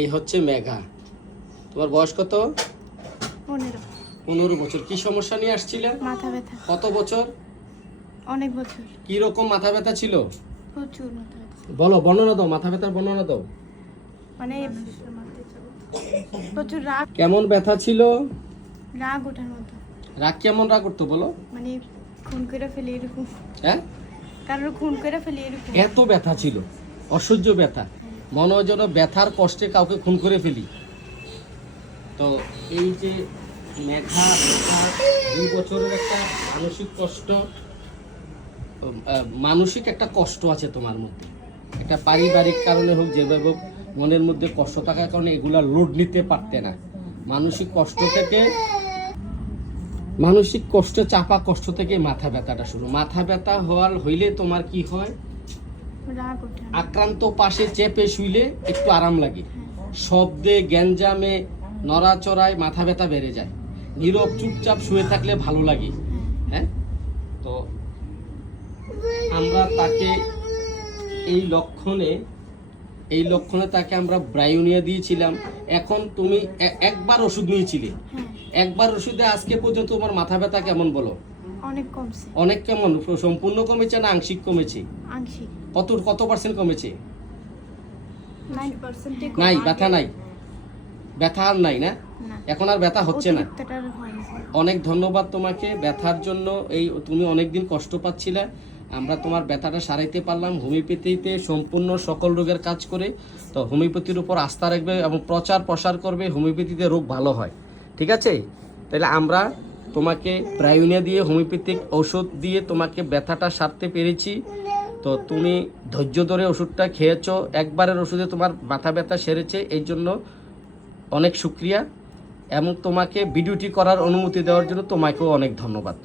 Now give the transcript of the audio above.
এই হচ্ছে মেঘা। তোমার বয়স কত? 15। 15 বছর। কি সমস্যা নিয়ে আসছিলে? মাথা ব্যথা। কত বছর? অনেক বছর। কি রকম মাথা ব্যথা ছিল? প্রচুর মাথা ব্যথা। বলো, বর্ণনা দাও, মাথা ব্যথার বর্ণনা দাও। মানে প্রচুর রাগ, কেমন ব্যথা ছিল? রাগ ওঠার মতো। রাগ কেমন রাগ করতো বলো? মানে খুন করে ফেলে এরকম, হ্যাঁ, কারোর খুন করে ফেলে এরকম। এত ব্যথা ছিল, অসহ্য ব্যথা, মনে হয় যেন ব্যথার কষ্টে কাউকে খুন করে ফেলি। তো এই যে মেঘা, 2 বছরের একটা মানসিক কষ্ট, মানসিক একটা কষ্ট আছে তোমার মধ্যে, একটা পারিবারিক কারণে হোক, যেভাবে হোক, মনের মধ্যে কষ্ট থাকার কারণে এগুলা লোড নিতে পারতে না। মানসিক কষ্ট থেকে, মানসিক কষ্ট, চাপা কষ্ট থেকে মাথা ব্যথাটা শুরু। মাথা ব্যথা হইলে তোমার কি হয়? রাগ ওঠে। আক্রান্ত পাশে চেপে শুইলে একটু আরাম লাগে, শব্দে গ্যাঞ্জামে নড়াচড়ায় মাথা ব্যথা বেড়ে যায়, নীরব চুপচাপ শুয়ে থাকলে ভালো লাগে। হ্যাঁ, তো আমরা তাকে এই লক্ষণে তাকে আমরা ব্রায়োনিয়া দিয়েছিলাম। এখন তুমি একবার ওষুধ নিয়েছিলে, একবার ওষুধে আজকে পর্যন্ত তোমার মাথা ব্যথা কেমন বলো? অনেক কমছে। অনেক কেমন? সম্পূর্ণ কমেছে না আংশিক কমেছে? আংশিক। কত পার্সেন্ট কমেছে? 9%। নাই, ব্যথা নাই, ব্যথা আর নাই না? এখন আর ব্যথা হচ্ছে না। অনেক ধন্যবাদ তোমাকে ব্যথার জন্য। এই তুমি অনেকদিন কষ্ট পাচ্ছিলে, আমরা তোমার ব্যথাটা সারাইতে পারলাম হোমিওপ্যাথিতে সম্পূর্ণ সকল রোগের কাজ করে। তো হোমিওপ্যাথির উপর আস্থা রাখবে এবং প্রচার প্রসার করবে, হোমিওপ্যাথিতে রোগ ভালো হয়। ঠিক আছে? তাহলে আমরা তোমাকে ব্রায়োনিয়া দিয়ে, হোমিওপ্যাথিক ওষুধ দিয়ে তোমাকে ব্যথাটা সারতে পেরেছি। তো তুমি ধৈর্য ধরে ওষুধটা খেয়েছো, একবারের ওষুধে তোমার মাথা ব্যথা সেরেছে, এই জন্য অনেক শুক্রিয়া। এবং তোমাকে ভিডিওটি করার অনুমতি দেওয়ার জন্য তোমাকেও অনেক ধন্যবাদ।